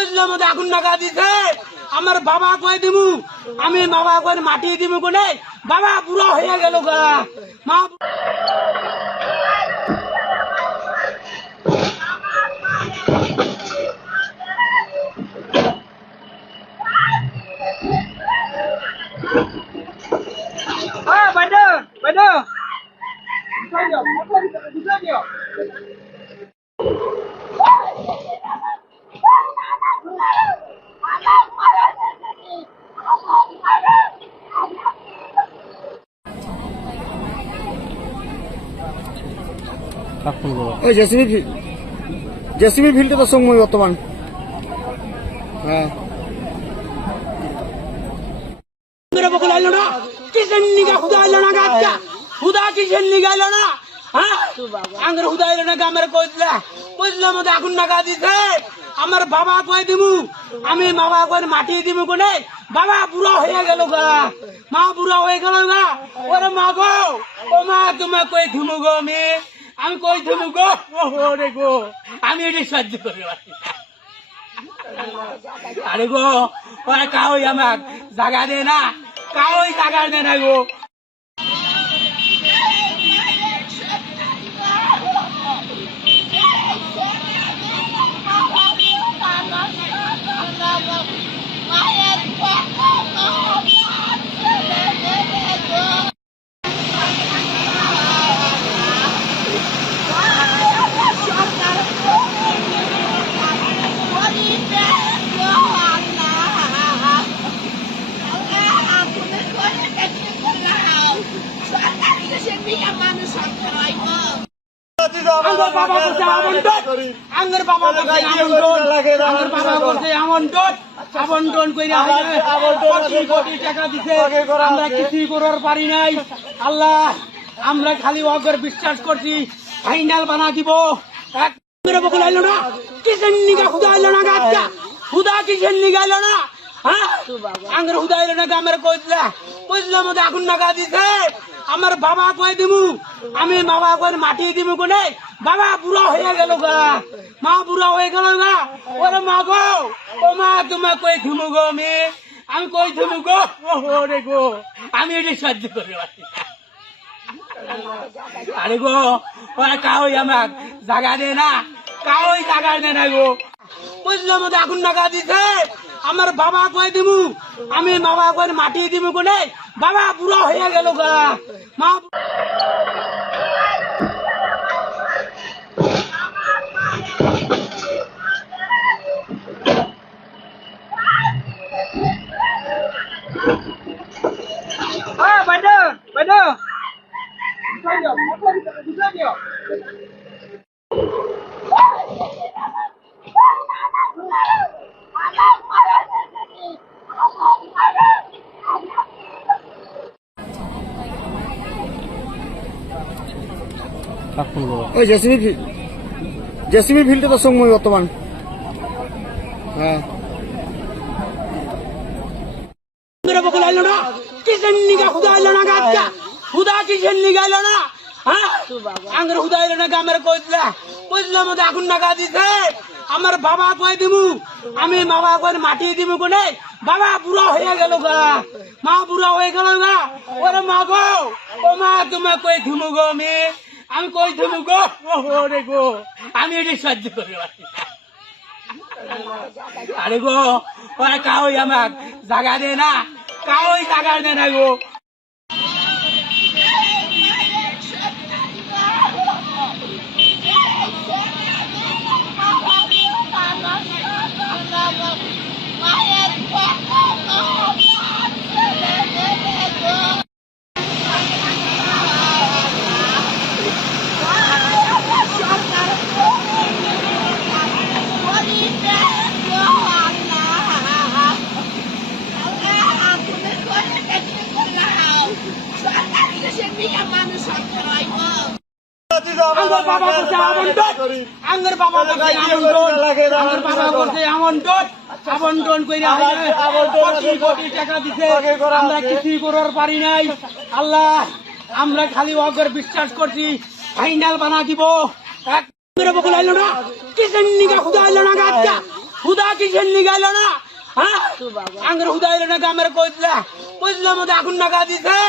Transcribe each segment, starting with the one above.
বুঝলাম আগুন লাগা দিছে আমার বাবা কই দিমু আমি বাবা কই মাটি দিমু কোনে বাবা বুড়া হয়ে গেল গা মা বাইদো বাইদো ওই জেসিবি ফিল্ডে তো সময় বর্তমান হ্যাঁ मेरे बकुल आइलो ना किसन निगा खुदा आइलो ना गाचा खुदा किसन निगा आइलो ना हां आंगर खुदा आइलो ना मेरे কইলা কইলাম মতে আগুন লাগা দিছে আমার বাবা কই দিমু আমি বাবা কই মাটি দিমু কোনে বাবা বুড়া হয়ে গেল গা মা বুড়া হয়ে গেল গা ওরে মা গো ও মা তুমি কই দিমু গো আমি কই দিমু গো ওরে গো আমি এটি সহ্য করতে পারি আরে গো ওরা কাউই আমার জায়গা দে না কাউই জায়গা দে না গো আঙ্গের বাবা করছে আমন্ত্রণ কইরা 25 কোটি টাকা দিছে আমরা কিছুই করার পারি নাই আল্লাহ আমরা খালি অগর বিশ্বাস করছি ফাইনাল বানা দিব এক মেরে বকুল আইলো না কিসেন নিগা খুদা আইলো না গাচ্চা খুদা কিসেন নিগা আইলো না হ্যাঁ আঙ্গের খুদা আইলো না আমার কইলা কইলাম মতে আগুন লাগা দিছে আমার বাবা কই দিমু আমি বাবা কই মাটি দিমু কোনে বাবা বুড়া হয়ে গেল গা মা বুড়া হয়ে গেল গা ওরে মা গো ও মা তুমি কই দিমু গো আমি কই দিমু গো ওরে গো আমি এটি সহ্য করতে পারি আরে গো ওরা কাউই আমার জায়গা দে না কাউই জায়গা দে না গো বুঝলাম মতে আগুন লাগা দিছে আমার বাবা কই দিমু আমি বাবা কই মাটি দিমু কোনে বাবা বুড়া হয়ে গেল গা মা বাইদো বাইদো ওই জেসিবি ফিল্ডে তো সময় বর্তমান হ্যাঁ मेरे बकुल आइलो ना किसन निगा खुदा आइलो ना गाचा खुदा किसन निगा आइलो ना हां आंगर खुदा आइलो ना मेरे কইলা মতে আগুন লাগা দিছে আমার বাবা কই দিমু আমি বাবা কই মাটি দিমু কোনে বাবা বুড়া হয়ে গেল গা মা বুড়া হয়ে গেল গা ওরে মা গো ও মা তুমি কই দিমু গো আমি কই দিমু গো ওরে গো আমি এটি সহ্য করতে পারি আরে গো ওরা কাউই আমার জায়গা দে না কাউই জায়গা দে না গো আঙ্গের বাবা করছে আমন্ত্রণ কইরা 25 কোটি টাকা দিছে আমরা কিছুই করার পারি নাই আল্লাহ আমরা খালি অগর বিশ্বাস করছি ফাইনাল বানা দিব এক মেরে বকুল আইলো না কিসেন নিগা খুদা আইলো না গাচ্চা হুদা কিসের নিগাইল না হ্যাঁ আঙ্গের হুদা এলো না আমার কইলা মধ্যে আগুন নাগা দিছে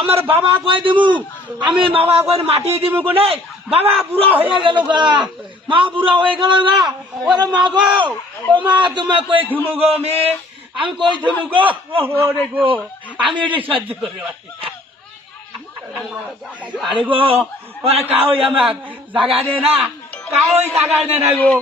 আমার বাবা কই দিমু আমি বাবা কই মাটি দিমু কোনে বাবা বুড়া হয়ে গেল গা মা বুড়া হয়ে গেল গা ওরে মা গো ও মা তুমি কই থুমু গো আমি কই থুমু গো ওরে গো আমি এটা সহ্য করে পারি না। আরে গো ওরা কাউই আমার জাগা দে না কাউই জাগা দে না গো